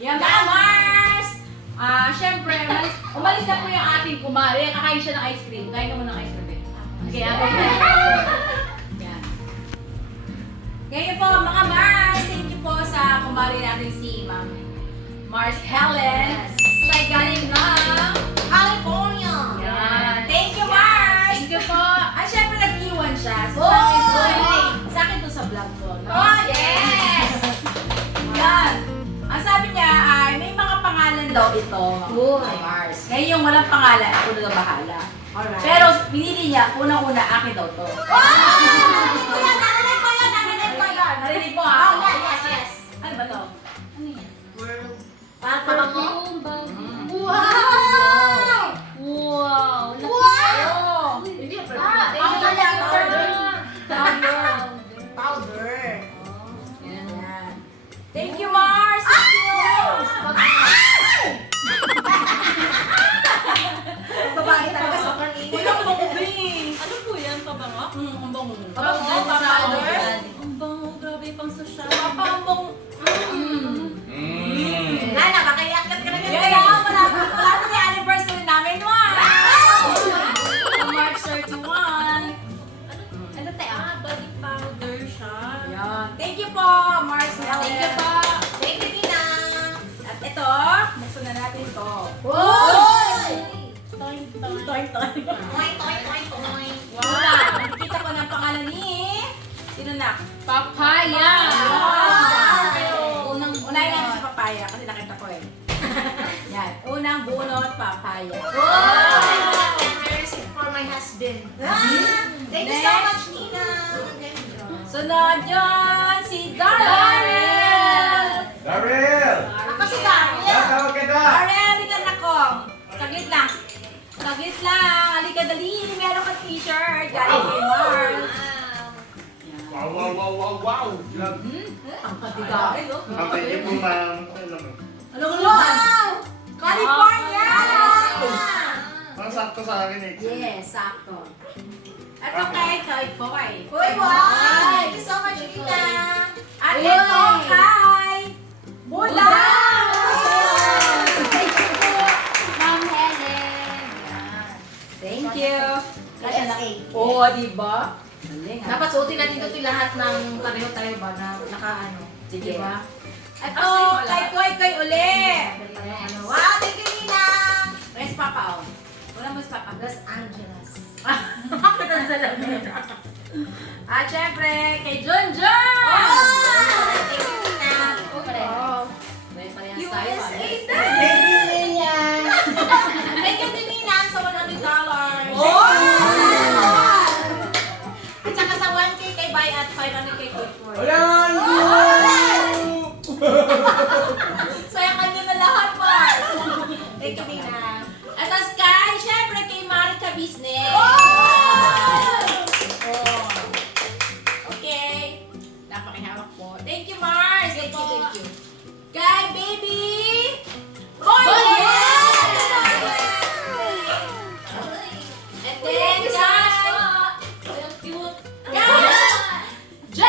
Yan mga Mars! Siyempre, umalis na po yung ating kumari. Kakain siya ng ice cream. Kain ka mo ng ice cream. Okay, yan. Ngayon po mga Mars, thank you po sa kumari natin si Ma'am Mars Helen. Siya galing ng California! yan. Thank you Mars! Thank you po. Siyempre nag-iwan siya. So, sa akin to sa vlog ko. No? Oh, yes! Yan. Ang sabi niya ay may mga pangalan daw ito. Uy. Mars. Ngayon yung walang pangalan, ako na bahala. Alright. Pero pinili niya, unang-una akin daw to. Kuya, narinig ko yun! Narinig ko yun! Narinig mo Oh, ha? yes, yes. Ano ba to? Pabango? Wow! Wow! Wow! Oh! Hindi, Powder yan, powder. Powder. Yan. Thank you, Mars! Thank you! Babae talaga sa kanina. Uy, ang bango, Bing! Ano po yan? Pabango? Ang bango. Pabango, powder. Ang bango, grabe pang social. Papambong. Nana, baka iakyat ka na Yan ganyan. lang, malapit na yung anniversary namin, Mars! March 31. Ano tayo? Body powder siya. Yan. Thank you po, Mars. Thank you po. Thank you, Tina. At ito, buksan na natin ito. Uy! Toing, toing. Toy, toy, toy, toy. Wow! Nakikita ko ng pangalan ni... Sino na? Papaya! Unahin natin si Papaya kasi nakita ko eh. Yan. Unang bunot, Papaya. Mercy for my husband. Thank you so much, Tina. Ang ganda. Sunod yun, si Darrell! Daryl! Ako si Daria. Tawag ka na! Darrell, halika na ko. Saglit lang. Saglit lang. Halika dali. Meron kang t-shirt. Galing kay Mars. Wow, wow, wow, wow, wow! Ang katigay, oh. Kamay niyo po, ma'am. Ano nga naman? California! Parang sakto sa akin eh. Yes, sakto. Ito kay Boy. Uy, wow! Thank you so much, Tina. At ito kay Bula! Ma'am Helen. Thank you. Kasi na, USA. oo, diba? Galing, ha? Dapat suotin natin ito lahat ng pareho tayo ba na naka-ano. Sige. Diba? Ito, kay uli. Wow, thank you, Tina. Where's Papa, oh? Wala mo si Papa. Los Angeles. At syempre, kay Junjun! Thank you, Tina. Oh. May parehas tayo, USA ah. din. Thank you, Tina, sa $100. At saka sa 1K kay Bay at 500 kay Quickford. Ayan! Saya kanya na lahat, Mars! Thank you, Tina. At as kay, syempre, kay Marika Business. Okay. Napakihawak po. Thank you, Mars. Thank you. Kay Baby! Boy! And then, guys, Jam!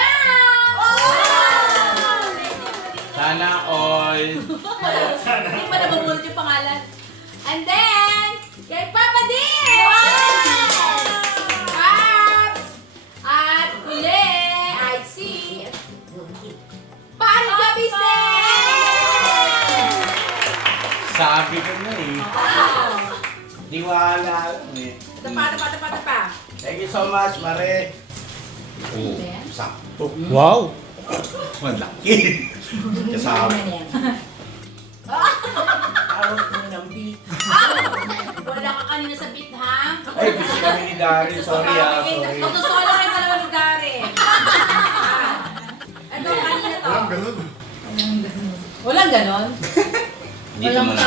Sana all! Hindi pa nababulot yung pangalan. And then, kay Papa D! Pops! At huli, I see, Parika Business! Sabi ko na eh. Di wala eh. Ito pa. Thank you so much, Mare. Oh, sakto. Wow! Malaki. Kasama. Tawag mo ng beat. Wala ka kanina sa beat, ha? Ay, busy kami ni Daryl. Sorry ah, sorry. Magsusolo kayo dalawa ni Darren. Ito, kanina to. ganun. Walang ganon? Dito mo na.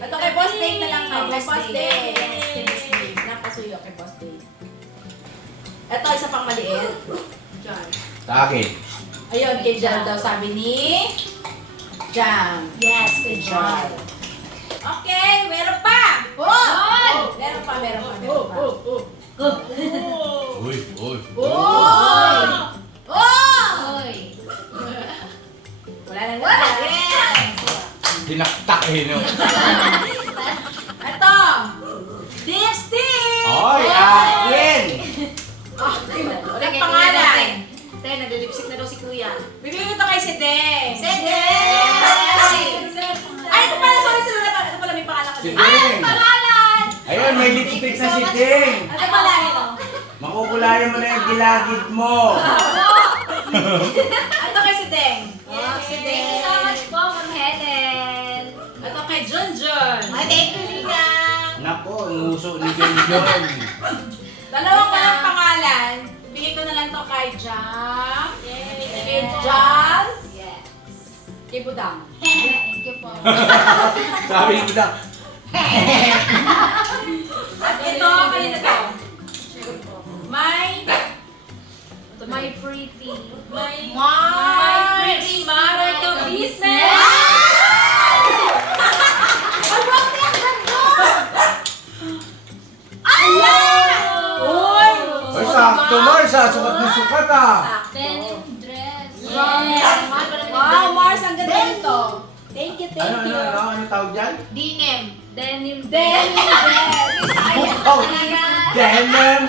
Ito kay Boss Day na lang. Kay Boss Boss Day. Day. Napasuyo kay Boss Day. Ito, isa pang maliit. Diyan. Sa akin. Ayun, kay Jal daw sabi ni Jam. Yes, kay Jal. Okay, meron pa! Meron pa. Uy, uy. Wala na. Yes! tinaktak eh, no? Ito! Lipstick! Oy, akin! Ulit pangalan. Tay, nag-lipstick na daw si Kuya. Bibigyan ko ito kay si Deng. Sige! Ay, ito pala, sorry, ito pala may pangalan Si kasi. Deng! Pangalan! Ayun, may lipstick na si Deng! Ito pala, ito. Makukulayan mo na yung gilagid mo! Ito kay si Deng. Si Thank Deng. you so much po, Ma'am Helen. Ito kay Junjun. Ay, thank you, Ninang. Nako, ang uso ni John. Dalawang walang pangalan. Bigay ko na lang to kay Jam. Kay Jam. Yes. Kay Budang. Thank you po. Sabi ko na, At ito, kanina to. My pretty. My pretty Marika business. Uy! ay sakto Mars ah, sukat na sukat ah. Denim dress. Wow, Mars, ang ganda nito. Thank you, thank you. Ano tawag dyan? Dinem. Denim Denim dress. Oh, denim!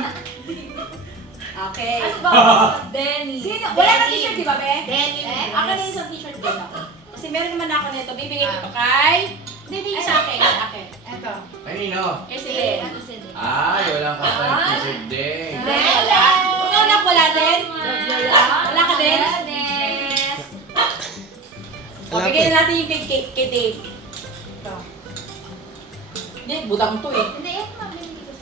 Okay. Ano ba? Denim. Sino? Wala ka t-shirt, di ba, Be? Denim. Ako na isang t-shirt din ako. Kasi meron naman ako nito. Bibigay ko to kay... Hindi, sa akin. Sa akin. Ito. Kanino? Kay si Ben. Ay, walang kapal t-shirt din. Wala. Ikaw na wala din? Wala ka din? O, bigyan na natin yung kay Dave. Ito. Hindi, budang to eh. Hindi, yan mabili ko.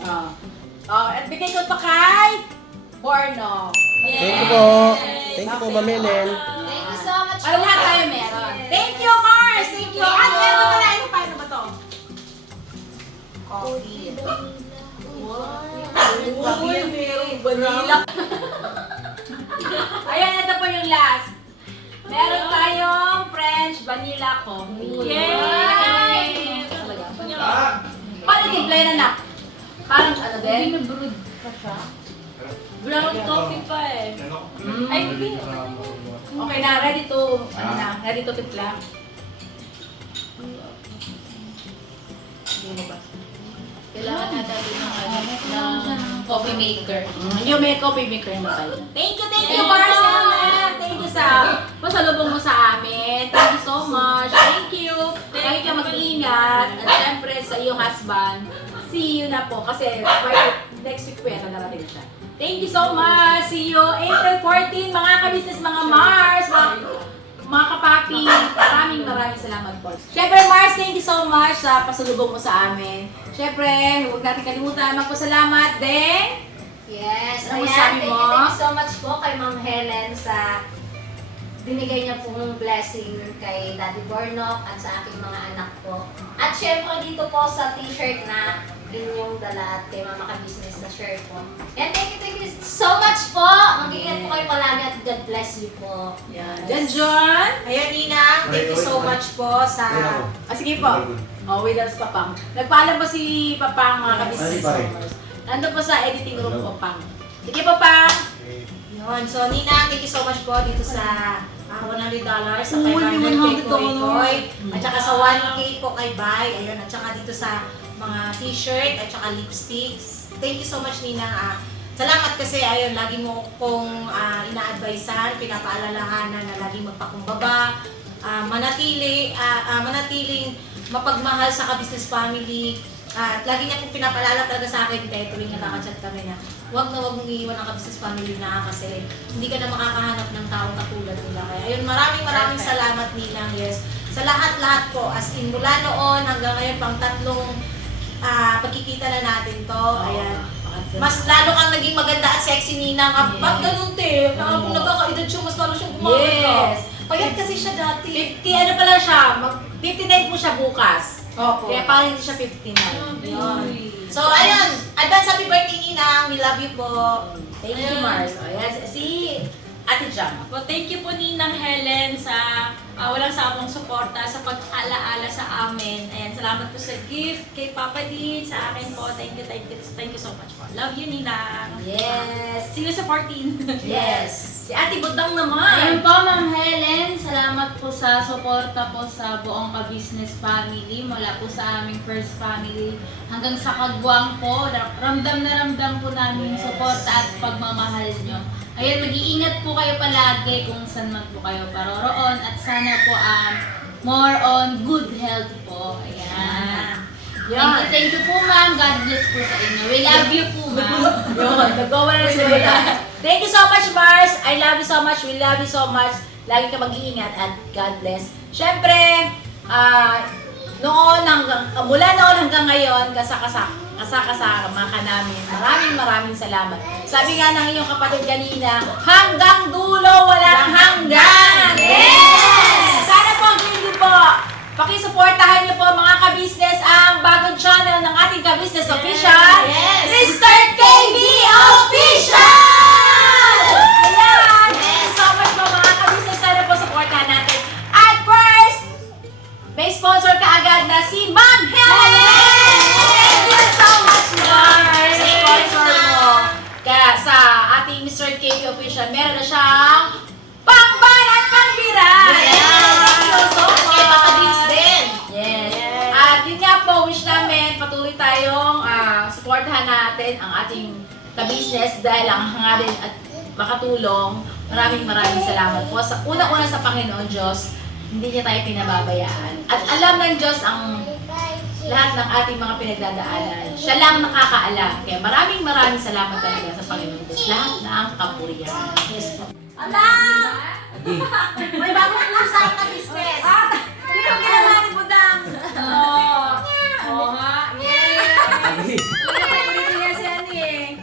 At bigay ko to kay Borno. Thank you po. Thank you po, Ma'am Helen. Thank you so much. Para lahat tayo meron. Thank you, Mars! Thank you! Ano meron pala? Ano pa? Ano ba to? Coffee. Uy, merong vanilla. Ayan, ito po yung last. Meron tayong French vanilla coffee. Yay! Ah, Paano timplay na nak? Parang ano din? Brood pa siya. Brown coffee pa eh. Ay, hindi. Okay na, ready to, ano na, ready to timpla. Kailangan natin ng coffee maker. Yung may coffee maker na tayo. Thank you, Marcel! Thank you sa pasalubong mo sa amin. Thank you so much. Thank you. Kahit ka mag-ingat. At syempre sa iyong husband, see you na po. Kasi next week po yata narating na siya. Thank you so much. See you April 14, mga kabisnes, mga Mars, mga kapapi. Maraming salamat po. Syempre, Mars, thank you so much sa pasalubong mo sa amin. Syempre, huwag natin kalimutan magpasalamat din. Yes, Ano ayan. masabi Thank mo? you so much po kay Ma'am Helen sa binigay niya pong blessing kay Daddy Bornok at sa aking mga anak po. At syempre dito po sa t-shirt na inyong dala at kay Mama Ka-Business na shirt po. And thank you so much po. Mag-ingat po kayo palagi at God bless you po. Yan. John. Ayun, Ninang. Thank you so much po sa... Sige po. Oh, with us, Papang. Nagpaalam po si Papang, mga kabisnes. Nandun po sa editing room, Papang. Sige, Papang. Yun. So, Ninang, thank you so much po dito sa $100 sa Uy, kay may Ma'am $100. Koy. At saka sa 1K po kay Bay. Ayun. At saka dito sa mga t-shirt at saka lipsticks. Thank you so much, Ninang. Salamat kasi ayun, lagi mo kong ina-advisean, pinapaalalahanan na lagi magpakumbaba, manatiling mapagmahal sa ka-business family. At lagi niya pong pinapaalala talaga sa akin, dahil tuwing nakaka-chat kami na huwag mong iiwan ang ka-business family na kasi hindi ka na makakahanap ng taong katulad nila. Kaya ayun, maraming salamat, Ninang. Yes. Sa lahat-lahat po, as in mula noon hanggang ngayon, pang 3 pagkikita na natin to. Ayan. Mas lalo kang naging maganda at sexy, Ninang. Ba't ganun, te? Kung nagkakaedad siya, mas lalo siyang gumaganda. Yes. Payat kasi siya dati. 50, ano pala siya? 59 po siya bukas. Opo. Kaya parang hindi siya 59. Yun. So, ayun. Advance happy birthday, Ninang. We love you po. Thank you, Mars. O, yan. Si Ate Jam. Well, thank you po Ninang Helen sa walang sawang suporta sa pag-alaala sa amin. Ayan, salamat po sa gift kay Papa Dean, sa akin po. Thank you so much po. Love you, Ninang. Yes. See you sa 14. Yes. Si Ate Budang Ayun naman. po, Ma'am Helen, salamat po sa suporta po sa buong ka-business family. Mula po sa aming first family hanggang sa kagwang po. Ramdam na ramdam po namin yung suporta at pagmamahal nyo. Ayun, mag-iingat po kayo palagi kung saan man po kayo paroroon. At sana po more on good health po. Ayan. Thank you po, Ma'am. God bless po sa inyo. We love you po, Ma'am. Yun, nagwawala na sila. Thank you so much, Mars. I love you so much. We love you so much. Lagi ka mag-iingat at God bless. Siyempre, mula noon hanggang ngayon, kasama ka namin. Maraming salamat. Sabi nga ng iyong kapatid kanina, hanggang dulo, walang hanggan! Yes! Sana po, hindi po. Pakisuportahan niyo po mga ka-business ang bagong channel ng ating ka-business official, Yes! Mr. KB Official! Ayan! Thank you so much po mga ka-business. Sana po supportahan natin. At first, may sponsor ka agad na si Ma'am Helen! Thank you so much, Ma'am! Sa sponsor mo. Kaya sa ating Mr. KB Official, meron na siyang pangban at pangbira! Thank you so much! Kay Papa Dean din. Yes. At yun nga po, wish namin patuloy tayong supportahan natin ang ating ka-business dahil ang hangarin at makatulong. Maraming salamat po. Sa unang-una sa Panginoon Diyos, hindi niya tayo pinababayaan. At alam ng Diyos ang lahat ng ating mga pinagdadaanan. Siya lang nakakaalam. Kaya maraming salamat talaga sa Panginoon Diyos. Lahat ng kapurihan. Yes po. May bagong pusa ka business. Hindi mo ginawa ni Budang. Oo nga. Yay! Ulit niya si ano eh.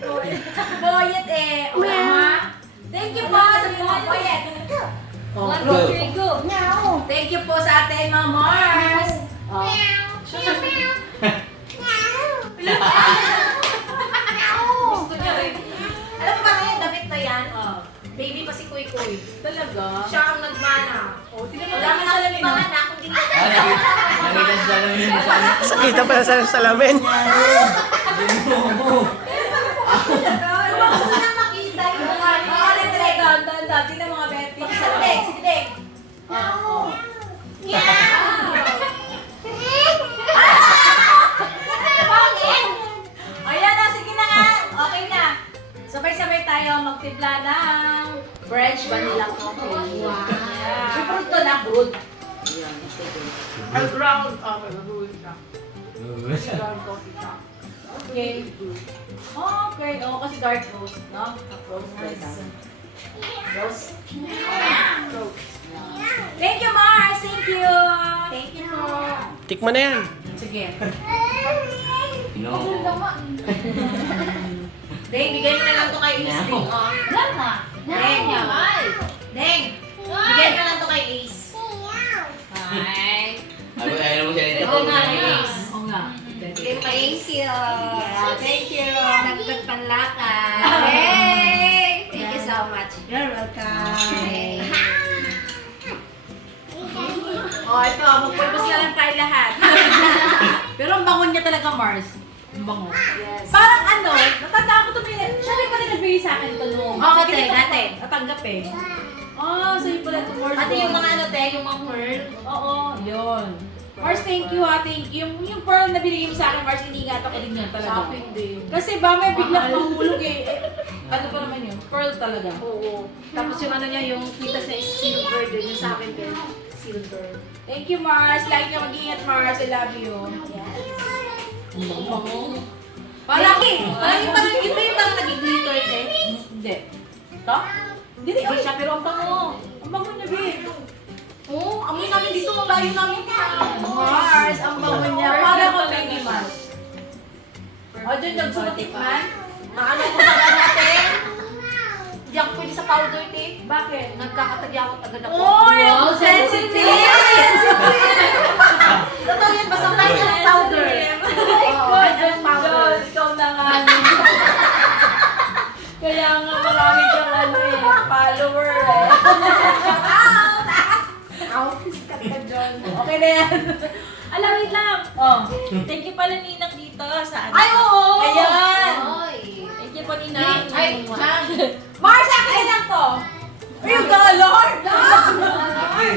Boyet eh. Oo nga. Thank you po sa mga boyet. 1, 2, 3, go. Thank you po sa ating mga Mars. Gusto niya rin. Alam mo ba ngayon, damit na yan? Baby pa si Kuy Kuy. Talaga? Siya ang nagmana. Tingnan mo dami sa lamin. Mga anak, kung di na. Nakita siya lang yun sa amin. Sakita pala sa salamin. Gusto ko na makita yung mga. Oo, direct. Doon. Tingnan mga Betty. Sige, Deng. Sige, Deng. Ayan na, sige na nga. Okay na. Sabay-sabay tayo magtimpla ng French vanilla coffee. Wow. May fruit to na, fruit. Ayan, Ang ground, nag-uwi siya. Ground coffee siya. Okay. Okay. Oo, kasi dark roast, no? Roast. Roast. Thank you, Mars. Thank you. Thank you po. Tikman na yan. Sige. No. Deng, bigay mo na lang to kay Ace. Deng, oh. Deng, Deng, bigay mo na lang to kay Ace. Ayaw mo siya nito. Oo nga, Ace. Oo nga. Thank you. Thank you. Nagtag panlakan. Hey! Thank you so much. You're welcome. Hey. Oh, ito. Magpulbos na lang tayo lahat. Pero ang bangon niya talaga, Mars. Ang bango. Yes. Parang ano, natanda ko ito. Siya rin pala nagbigay sa akin ito noong. Oo, dati. Natanggap eh. Ah, sa'yo pala ito, Mars. Ate, yung mga ano, te, yung mga pearl. Oo, yun. Mars, thank you ha, thank you. Yung pearl na binigay mo sa akin, Mars, iniingatan ko din yan talaga. Shopping din. Kasi ba may biglang mahulog eh. Ano pa naman yun? Pearl talaga. Oo. Tapos yung ano niya, yung kita sa silver din, yung sa akin din. Silver. Thank you, Mars. Lagi ka mag-ingat, Mars. I love you. Parang Parang iba yung parang nag-glitter, te. Hindi. Ito? Hindi rin Hindi siya, pero ang bango. Ang bango niya, babe. Oo, amoy namin dito, malayo namin. Mars, ang bango niya. Parang ko baby Mars. O, dyan nagsumatik man? Maano ko sa natin? Hindi ako pwede sa powder, te. Bakit? Nagkakatagyawat agad ako. Oy, Wow, sensitive! Totoo yan, basta tayo ng powder. Oo, Oh, tayo ng powder. ikaw na nga. Kaya nga marami kang ano eh, follower eh. Outis ka ka, John. Okay na yan. Alam, wait lang. Oh. Thank you pala Ninang dito sa ano. Ay, oo! Ayan. Oy. Thank you po Ninang. Ay, Jan. Mars, akin na lang to. Ay, yung Lord! Laki.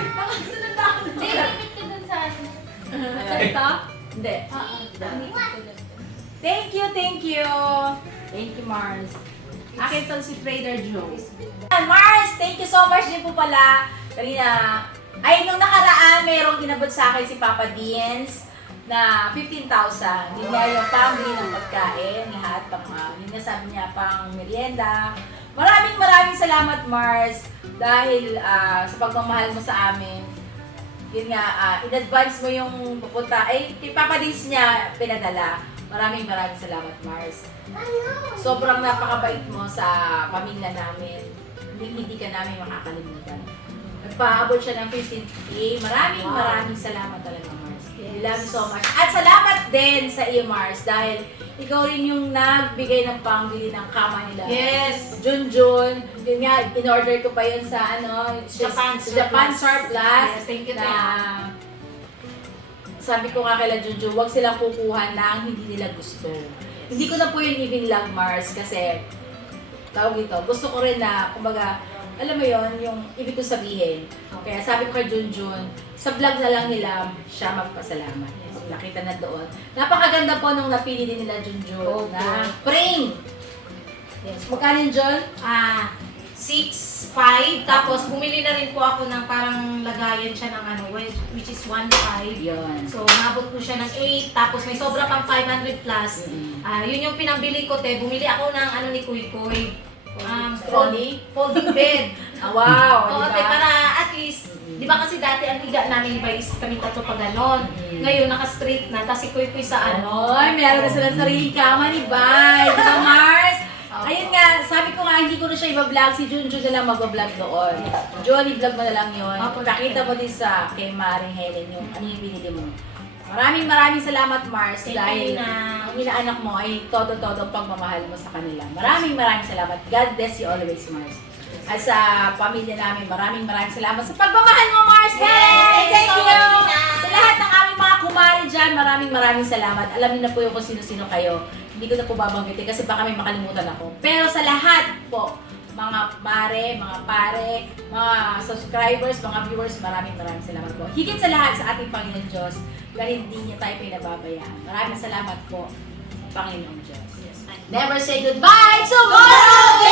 Hindi, limit ka dun sa ano. Ito? Hindi. Limit ka dun. Thank you, thank you. Thank you, Mars. Akin to si Trader Joe. Mars, thank you so much din po pala. Kanina, ay nung nakaraan, mayroong inabot sa akin si Papa Deans na 15,000. Yun nga yung pambili ng pagkain, lahat pang, yun nga sabi niya, pang merienda. Maraming salamat, Mars, dahil sa pagmamahal mo sa amin. Yun nga, in advance mo yung pupunta, kay Papa Deans niya pinadala. Maraming salamat, Mars. Sobrang napakabait mo sa pamilya namin. Hindi ka namin makakalimutan. Nagpaabot siya ng 15K. Maraming salamat talaga, Mars. We love you so much. At salamat din sa iyo, Mars, dahil ikaw rin yung nagbigay ng pangbili ng kama nila. Yes. Junjun. Yun nga, in-order ko pa yun sa Japan Surplus. Yes, thank you, Na, sabi ko nga kay Junjun, huwag silang kukuha ng hindi nila gusto. Hindi ko na po yun i-vlog, Mars, kasi tawag dito, gusto ko rin na, kumbaga, alam mo yon yung ibig ko sabihin. Kaya sabi ko kay Junjun, sa vlog na lang nila siya magpasalamat. So, nakita na doon. Napakaganda po nung napili din nila Junjun na spring. Yes. Magkano yun, John? 6.5. Tapos bumili na rin po ako ng parang lagayan siya ng ano, which is 1.5. Yun. So, nabot po siya ng 8. Tapos may sobra pang 500 plus. Yun yung pinambili ko, te. Bumili ako ng ano ni Kuy Kuy. Folding bed. Wow! Oo, te, para at least, di ba kasi dati ang higa namin iba is kami tatlo pa ganon. Ngayon, naka-straight na. Tapos si Kuy Kuy sa ano. Ay, meron na silang sariling kama ni Bay. Diba, Mars? Ayun nga, sabi ko nga, hindi ko na siya i-vlog. Si Junjun na lang mag-vlog doon. John, i-vlog mo na lang yun. Pakita mo din sa kay Maring Helen yung ano yung binili mo. Maraming salamat, Mars. Thank dahil you, na. ang inaanak mo ay todo-todo pagmamahal mo sa kanila. Maraming salamat. God bless you always, Mars. At sa pamilya namin, maraming salamat sa pagmamahal mo, Mars. Yes, Thank so you! much, Nina. Sa lahat ng aming mga kumari dyan, maraming salamat. Alam niyo na po yung kung sino-sino kayo. Hindi ko na po babanggitin kasi baka may makalimutan ako. Pero sa lahat po, mga mare, mga pare, mga subscribers, mga viewers, maraming salamat po. Higit sa lahat sa ating Panginoon Diyos, dahil hindi niya tayo pinababayaan. Maraming salamat po, Panginoon Diyos. Never say goodbye tomorrow!